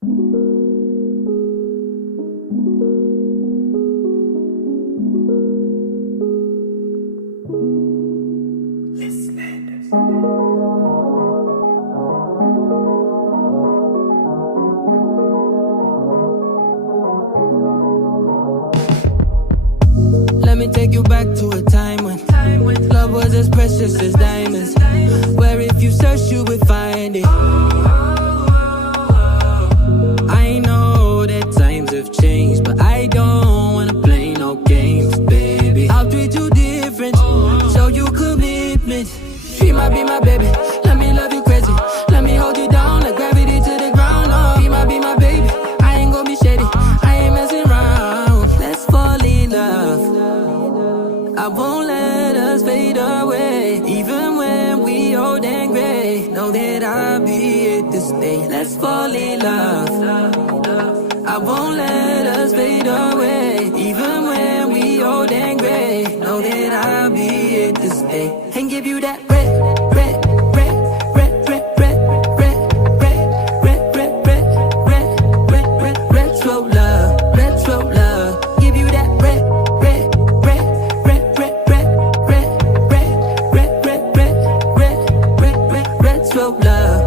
Let me take you back to a time when love was as precious as diamonds, where if you search you would find it. I know that times have changed, but I don't wanna play no games, baby. I'll treat you different, show you commitment. She might be my baby, let me love you crazy. Let me hold you down like gravity to the ground. Oh, be my baby, I ain't gonna be shady, I ain't messing around. Let's fall in love, I won't let us fade away. Even when we old and gray, know that I'll be here to stay. Let's fall in love, I won't let us fade away. Even when we old and gray, know that I'll be here to stay. And give you that